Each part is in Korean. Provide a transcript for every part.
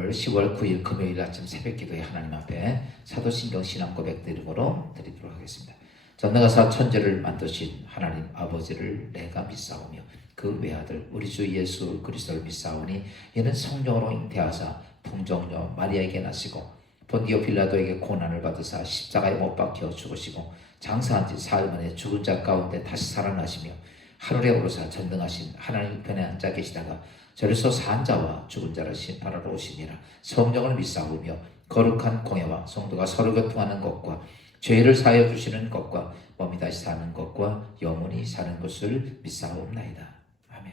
오늘 10월 9일 금요일 아침 새벽 기도에 하나님 앞에 사도신경 신앙 고백 드림으로 드리도록 하겠습니다. 전능하사 천지를 만드신 하나님 아버지를 내가 믿사오며 그 외아들 우리 주 예수 그리스도를 믿사오니 이는 성령으로 잉태하사 동정녀 마리아에게 나시고 본디오 빌라도에게 고난을 받으사 십자가에 못 박혀 죽으시고 장사한 지 사흘 만에 죽은 자 가운데 다시 살아나시며 하늘에 오르사 전능하신 하나님 우편에 앉아 계시다가 저리서 산 자와 죽은 자를 심판하러 오시니라. 성령을 믿사오며 거룩한 공예와 성도가 서로 교통하는 것과 죄를 사하여 주시는 것과 몸이 다시 사는 것과 영원히 사는 것을 믿사옵나이다. 아멘.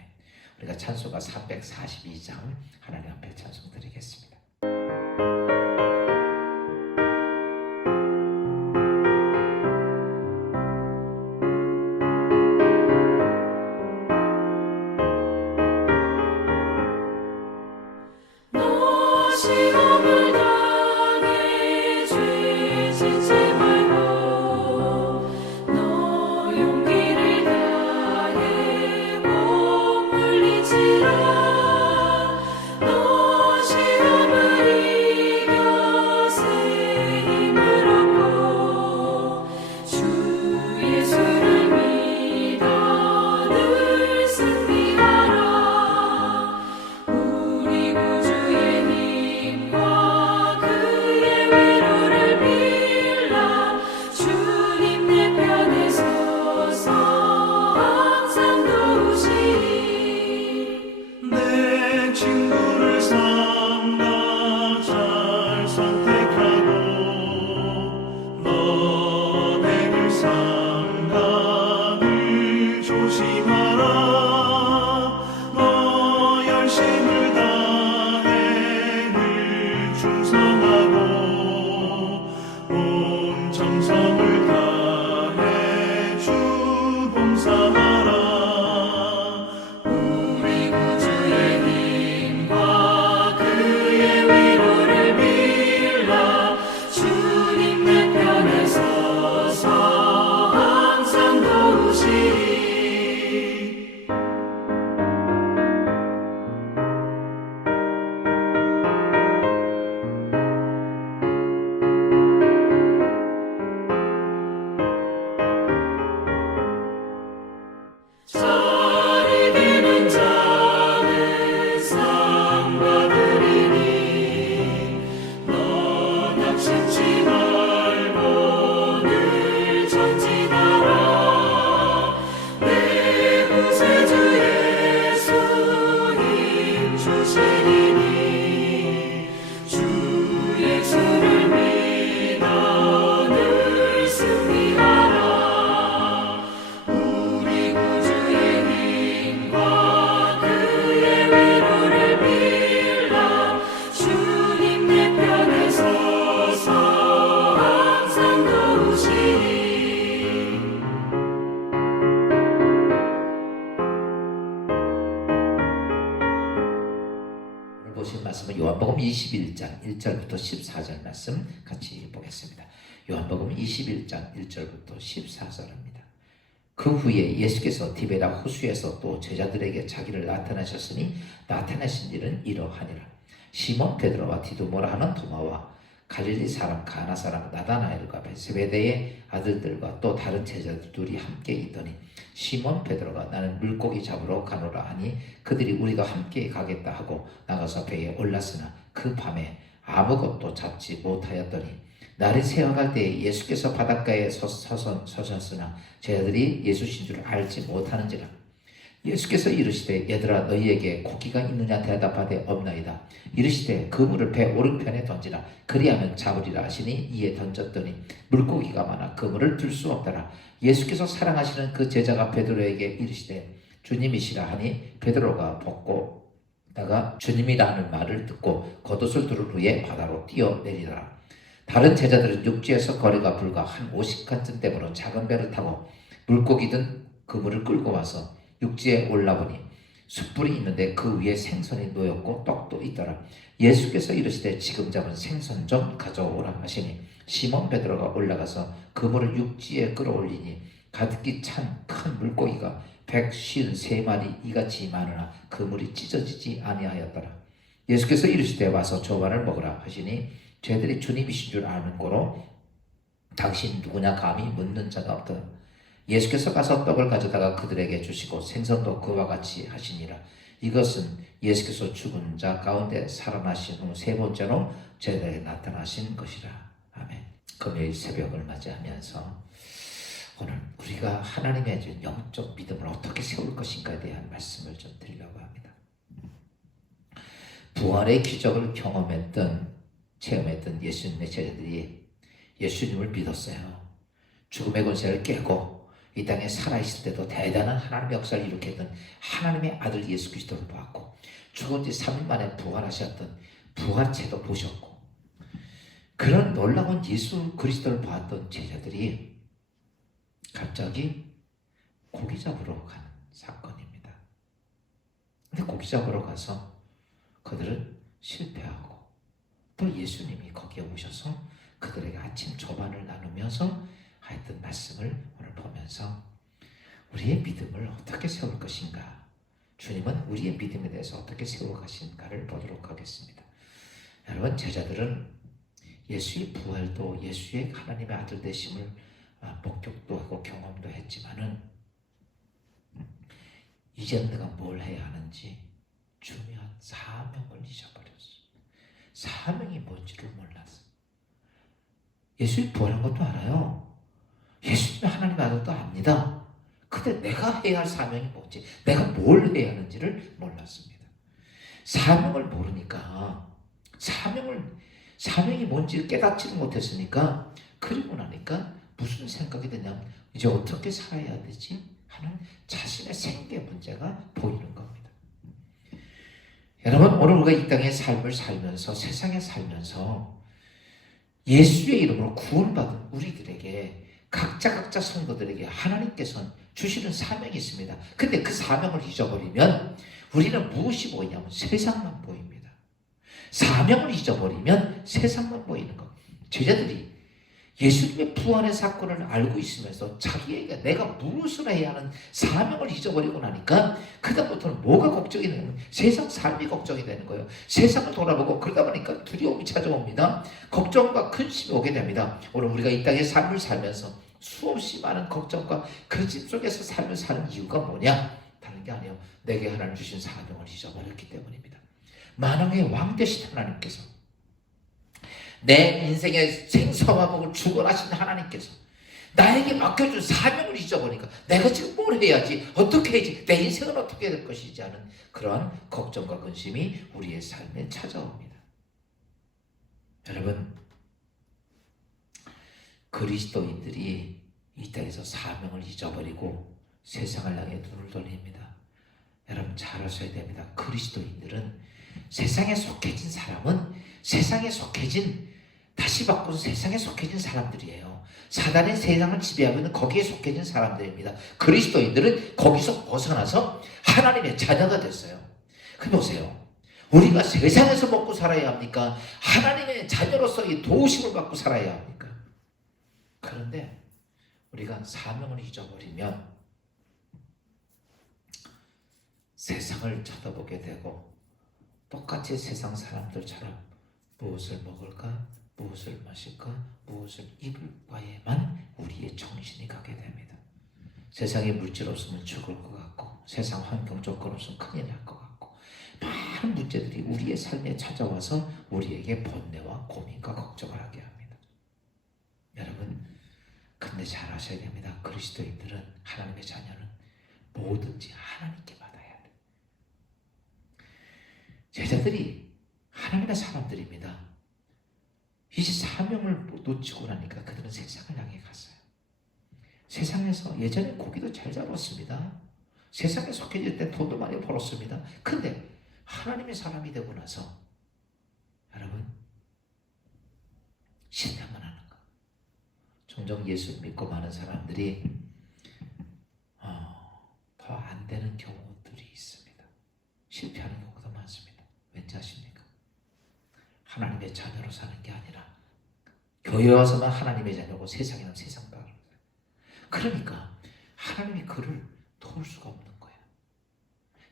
우리가 찬송가 342장 하나님 앞에 찬송 드리겠습니다. 시험을 당해 죄 짓지 말고 너 용기를 다해 몸 물리치라. 너 시험을 이겨 새 힘을 얻고 주 예수를 믿어 늘 승리하라. 우리 구주의 힘과 그의 위로를 빌라. 주님 내 편에 서서 항상 도우시리. 내 친구를 삼가 잘 선택하고 너네를 삼가 늘 조심하라. 너 열심을 다해 늘 충성하고 온 정성을 다해 주 봉사하라. 우리 구주의 힘과 그의 위로를 빌라. 주님 내 편에 서서 항상 도우시리. 잘 이기는 자는 상 받으리니 너 낙심치 말고 늘 전진하라. 내 구세주 예수 힘 주시리니 주 예수를 믿어 늘 승리하라. 우리 구주의 힘과 그의 위로를 빌라. 주님 내 편에 서서 항상 도우시리. 오늘 보신 말씀은 요한복음 21장 1절부터 14절 말씀 같이 보겠습니다. 요한복음 21장 1절부터 14절입니다. 그 후에 예수께서 디베라 호수에서 또 제자들에게 자기를 나타나셨으니 나타나신 일은 이러하니라. 시몬 베드로와 디두모라 하는 도마와 갈릴리 사람 가나 사람 나다나엘과 세베대의 아들들과 또 다른 제자들 둘이 함께 있더니 시몬 베드로가 나는 물고기 잡으러 가노라 하니 그들이 우리도 함께 가겠다 하고 나가서 배에 올랐으나 그 밤에 아무것도 잡지 못하였더니 날이 새어갈 때에 예수께서 바닷가에 서셨으나 제자들이 예수신 줄 알지 못하는지라. 예수께서 이르시되 얘들아 너희에게 고기가 있느냐 대답하되 없나이다. 이르시되 그물을 배 오른편에 던지라. 그리하면 잡으리라 하시니 이에 던졌더니 물고기가 많아 그물을 들 수 없더라. 예수께서 사랑하시는 그 제자가 베드로에게 이르시되 주님이시라 하니 베드로가 벗고다가 주님이라는 말을 듣고 겉옷을 두른 후에 바다로 뛰어내리더라. 다른 제자들은 육지에서 거리가 불과 한 50칸쯤 되므로 작은 배를 타고 물고기 든 그물을 끌고 와서 육지에 올라보니 숯불이 있는데 그 위에 생선이 놓였고 떡도 있더라. 예수께서 이르시되 지금 잡은 생선 좀 가져오라 하시니 시몬 베드로가 올라가서 그물을 육지에 끌어올리니 가득히 찬 큰 물고기가 153마리 이같이 많으나 그물이 찢어지지 아니하였더라. 예수께서 이르시되 와서 저반을 먹으라 하시니 저희들이 주님이신 줄 아는 고로 당신 누구냐 감히 묻는 자가 없더라. 예수께서 가서 떡을 가져다가 그들에게 주시고 생선도 그와 같이 하시니라. 이것은 예수께서 죽은 자 가운데 살아나신 후 세 번째로 저희들에게 나타나신 것이라. 아멘. 금요일 새벽을 맞이하면서 오늘 우리가 하나님의 준 영적 믿음을 어떻게 세울 것인가에 대한 말씀을 좀 드리려고 합니다. 부활의 기적을 체험했던 예수님의 제자들이 예수님을 믿었어요. 죽음의 권세를 깨고 이 땅에 살아있을 때도 대단한 하나님의 역사를 일으켰던 하나님의 아들 예수 그리스도를 보았고 죽은 지 3일 만에 부활하셨던 부활체도 보셨고 그런 놀라운 예수 그리스도를 보았던 제자들이 갑자기 고기 잡으러 가는 사건입니다. 근데 고기 잡으러 가서 그들은 실패하고 또 예수님이 거기에 오셔서 그들에게 아침 조반을 나누면서 하였던 말씀을 오늘 보면서 우리의 믿음을 어떻게 세울 것인가, 주님은 우리의 믿음에 대해서 어떻게 세워 가신가를 보도록 하겠습니다. 여러분, 제자들은 예수의 부활도 예수의 하나님의 아들 되심을 목격도 하고 경험도 했지만은 이제 내가 뭘 해야 하는지 중요한 사명을 잊어버렸어. 사명이 뭔지를 몰랐어. 예수의 부활한 것도 알아요. 예수님이 하나님의 아들도 압니다. 근데 내가 해야 할 사명이 뭔지, 내가 뭘 해야 하는지를 몰랐습니다. 사명을 모르니까 사명이 뭔지 깨닫지를 못했으니까 그리고 나니까 무슨 생각이 드냐면 이제 어떻게 살아야 되지 하는 자신의 생계 문제가 보이는 겁니다. 여러분, 오늘 우리가 이 땅의 삶을 살면서 세상에 살면서 예수의 이름으로 구원받은 우리들에게 각자 성도들에게 하나님께서는 주시는 사명이 있습니다. 근데 그 사명을 잊어버리면 우리는 무엇이 보이냐면 세상만 보입니다. 사명을 잊어버리면 세상만 보이는 것. 제자들이 예수님의 부활의 사건을 알고 있으면서 자기에게 내가 무엇을 해야 하는 사명을 잊어버리고 나니까 그다음부터는 뭐가 걱정이 되냐면 세상 삶이 걱정이 되는 거예요. 세상을 돌아보고 그러다 보니까 두려움이 찾아옵니다. 걱정과 근심이 오게 됩니다. 오늘 우리가 이 땅의 삶을 살면서 수없이 많은 걱정과 근심 속에서 삶을 사는 이유가 뭐냐? 다른 게 아니에요. 내게 하나님 주신 사명을 잊어버렸기 때문입니다. 만왕의 왕 되신 하나님께서, 내 인생의 생사화복을 주관하신 하나님께서 나에게 맡겨준 사명을 잊어버리니까 내가 지금 뭘 해야지, 어떻게 해야지, 내 인생은 어떻게 될 것이지 하는 그러한 걱정과 근심이 우리의 삶에 찾아옵니다. 여러분, 그리스도인들이 이 땅에서 사명을 잊어버리고 세상을 향해 눈을 돌립니다. 여러분, 잘 아셔야 됩니다. 그리스도인들은 세상에 속해진 사람은 세상에 속해진, 다시 바꿔서 세상에 속해진 사람들이에요. 사단의 세상을 지배하고 있는 거기에 속해진 사람들입니다. 그리스도인들은 거기서 벗어나서 하나님의 자녀가 됐어요. 그 보세요. 우리가 세상에서 먹고 살아야 합니까? 하나님의 자녀로서의 도우심을 받고 살아야 합니까? 그런데 우리가 사명을 잊어버리면 세상을 쳐다보게 되고 똑같이 세상 사람들처럼 무엇을 먹을까, 무엇을 마실까, 무엇을 입을까에만 우리의 정신이 가게 됩니다. 세상에 물질 없으면 죽을 것 같고, 세상 환경 조건 없으면 큰일 날 것 같고, 많은 문제들이 우리의 삶에 찾아와서 우리에게 번뇌와 고민과 걱정을 하게 합니다. 여러분, 근데 잘 아셔야 됩니다. 그리스도인들은, 하나님의 자녀는 뭐든지 하나님께 받아야 돼요. 제자들이 하나님의 사람들입니다. 이제 사명을 놓치고 나니까 그들은 세상을 향해 갔어요. 세상에서 예전에 고기도 잘 잡았습니다. 세상에 속해질 때 돈도 많이 벌었습니다. 근데 하나님의 사람이 되고 나서 여러분, 실패만 하는 거. 종종 예수 믿고 많은 사람들이 더 안 되는 경우들이 있습니다. 실패하는 경우가 많습니다. 왠지 아십니까? 하나님의 자녀로 사는 게 아니라 교회 와서만 하나님의 자녀고 세상에는 세상 바로. 그러니까 하나님이 그를 도울 수가 없는 거예요.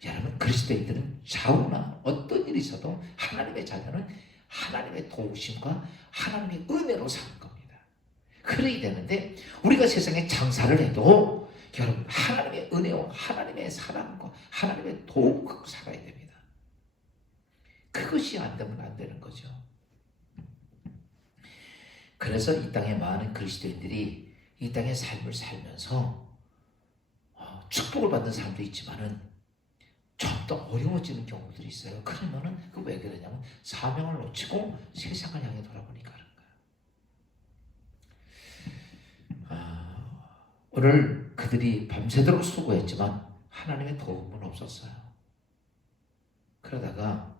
여러분, 그리스도인들은 좌우나 어떤 일이 있어도 하나님의 자녀는 하나님의 도우심과 하나님의 은혜로 사는 겁니다. 그래야 되는데 우리가 세상에 장사를 해도 여러분, 하나님의 은혜와 하나님의 사랑과 하나님의 도움 갖고 살아야 됩니다. 그것이 안 되면 안 되는 거죠. 그래서 이 땅에 많은 그리스도인들이 이 땅의 삶을 살면서 축복을 받는 사람도 있지만은 좀 더 어려워지는 경우들이 있어요. 그러면은 그 왜 그러냐면 사명을 놓치고 세상을 향해 돌아보니까 그런 거예요. 오늘 그들이 밤새도록 수고했지만 하나님의 도움은 없었어요. 그러다가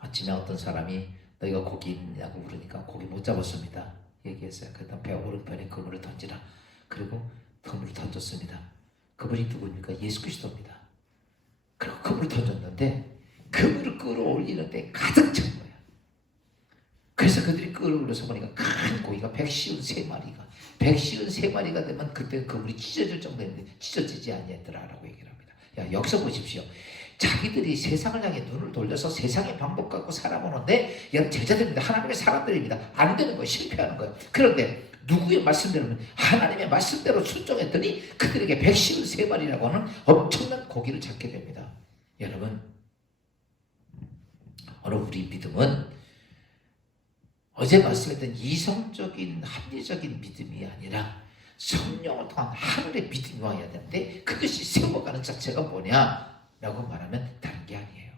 아침에 어떤 사람이 너희가 고기 있냐고 그러니까 고기 못 잡았습니다 얘기했어요. 그래서 배 오른편에 그물을 던지라. 그리고 그물을 던졌습니다. 그분이 누구입니까? 예수 그리스도입니다. 그리고 그물을 던졌는데 그물을 끌어올리는데 가득 찬 거야. 그래서 그들이 끌어올려서 보니까 큰 고기가 153마리가 되면 그때 그물이 찢어질 정도였는데 찢어지지 아니했더라라고 얘기를 합니다. 여기서 보십시오. 자기들이 세상을 향해 눈을 돌려서 세상의 방법 갖고 살아보는데 제자들입니다. 하나님의 사람들입니다. 안 되는 거예요. 실패하는 거예요. 그런데 누구의 말씀대로는 하나님의 말씀대로 순종했더니 그들에게 153마리라고 하는 엄청난 고기를 잡게 됩니다. 여러분, 오늘 우리 믿음은 어제 말씀했던 이성적인 합리적인 믿음이 아니라 성령을 통한 하늘의 믿음이 와야 되는데 그것이 세워가는 자체가 뭐냐라고 말하면 다른 게 아니에요.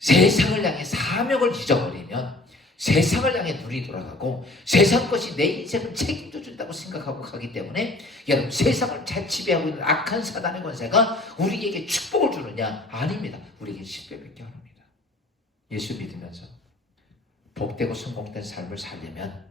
세상을 향해 사명을 잊어버리면 세상을 향해 눈이 돌아가고 세상 것이 내 인생을 책임져 준다고 생각하고 가기 때문에 여러분, 세상을 잘 지배하고 있는 악한 사단의 권세가 우리에게 축복을 주느냐? 아닙니다. 우리에게 실패밖에 안 합니다. 예수 믿으면서 복되고 성공된 삶을 살려면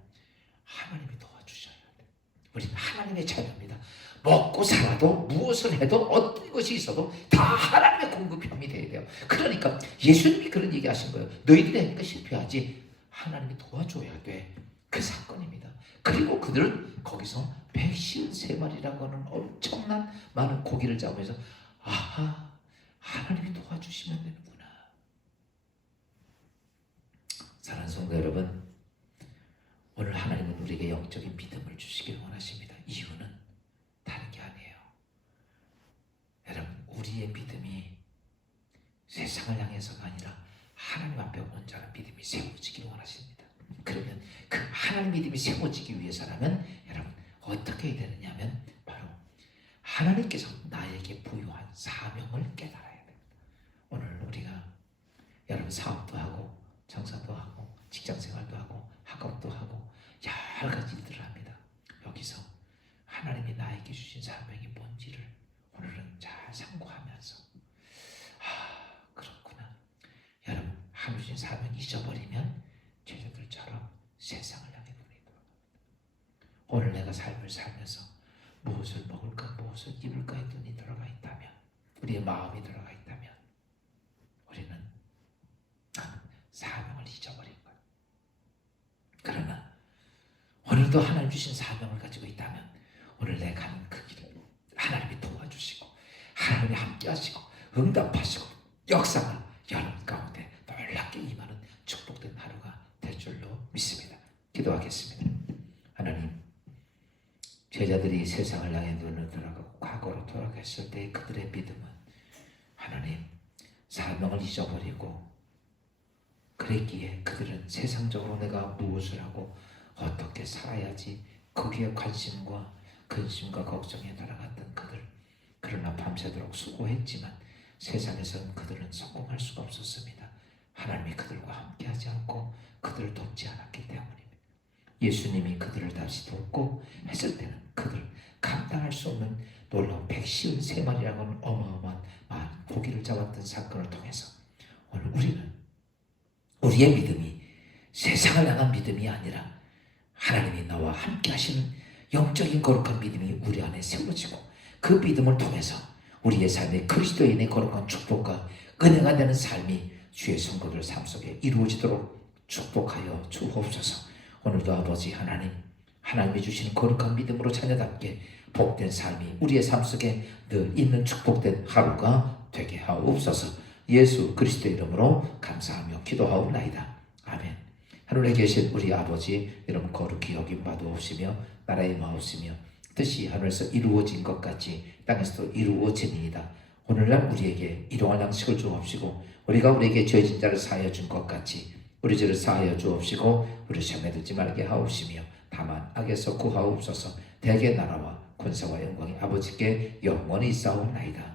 하나님이 도와주셔야 돼요. 우리는 하나님의 자녀입니다. 먹고 살아도 무엇을 해도 어떤 것이 있어도 다 하나님의 공급함이 돼야 돼요. 그러니까 예수님이 그런 얘기 하신 거예요. 너희들이 하니까 실패하지 하나님이 도와줘야 돼. 그 사건입니다. 그리고 그들은 거기서 153마리라고 하는 엄청난 많은 고기를 잡으면서 아하, 하나님이 도와주시면 되는구나. 사랑하는 성도 여러분, 오늘 하나님은 우리에게 영적인 믿음을 주시길 원하십니다. 이유는 다른 게 아니에요. 여러분, 우리의 믿음이 세상을 향해서가 아니라 하나님 앞에 온전한 믿음이 세워지길 원하십니다. 그러면 그 하나님 믿음이 세워지기 위해서라면 여러분 어떻게 해야 되느냐면 바로 하나님께서 나에게 부여한 사명을 깨달아야 됩니다. 오늘 우리가 여러분 사업도 하고 장사도 하고 직장생활도 하고 학업도 하고 여러 가지 일들을 합니다. 여기서 하나님이 나에게 주신 사명이 뭔지를 오늘은 잘 상고하면서 그렇구나. 여러분, 하나님 주신 사명 잊어버리면 제자들처럼 세상을 향해 눈이 돌아갑니다. 오늘 내가 삶을 살면서 무엇을 먹을까 무엇을 입을까에 눈이 들어가 있다면, 우리의 마음이 들어가 있다면 우리는 사명을 잊어버린 거예요. 그러나 오늘도 하나님 주신 사명을 가지고 있다면 오늘 내가 가는 그 길을 하나님이 도와주시고 하나님이 함께 하시고 응답하시고 역사가 여러분 가운데 놀랍게 임하는 축복된 하루가 될 줄로 믿습니다. 기도하겠습니다. 하나님, 제자들이 세상을 향해 눈을 들어가고 과거로 돌아갔을 때 그들의 믿음은 하나님 사명을 잊어버리고 그랬기에 그들은 세상적으로 내가 무엇을 하고 어떻게 살아야지 거기에 관심과 근심과 걱정에 달아갔던 그들, 그러나 밤새도록 수고했지만 세상에서는 그들은 성공할 수가 없었습니다. 하나님이 그들과 함께하지 않고 그들을 돕지 않았기 때문입니다. 예수님이 그들을 다시 돕고 했을 때는 그들 감당할 수 없는 놀라운 153마리라고 하는 어마어마한 많은 고기를 잡았던 사건을 통해서 오늘 우리는 우리의 믿음이 세상을 향한 믿음이 아니라 하나님이 나와 함께 하시는 영적인 거룩한 믿음이 우리 안에 세워지고 그 믿음을 통해서 우리의 삶에 그리스도인의 거룩한 축복과 은혜가 되는 삶이 주의 성도들 삶 속에 이루어지도록 축복하여 주옵소서. 오늘도 아버지 하나님, 하나님이 주시는 거룩한 믿음으로 자녀답게 복된 삶이 우리의 삶 속에 늘 있는 축복된 하루가 되게 하옵소서. 예수 그리스도의 이름으로 감사하며 기도하옵나이다. 아멘. 하늘에 계신 우리 아버지, 여러분 거룩히 여김 받으옵시며 나라의 마옵시며 뜻이 하늘에서 이루어진 것 같이 땅에서도 이루어지니이다. 오늘날 우리에게 일용할 양식을 주옵시고 우리가 우리에게 죄진 자를 사하여 준 것 같이 우리 죄를 사하여 주옵시고 우리 시험에 들지 말게 하옵시며 다만 악에서 구하옵소서. 대개 나라와 권세와 영광이 아버지께 영원히 있사옵나이다.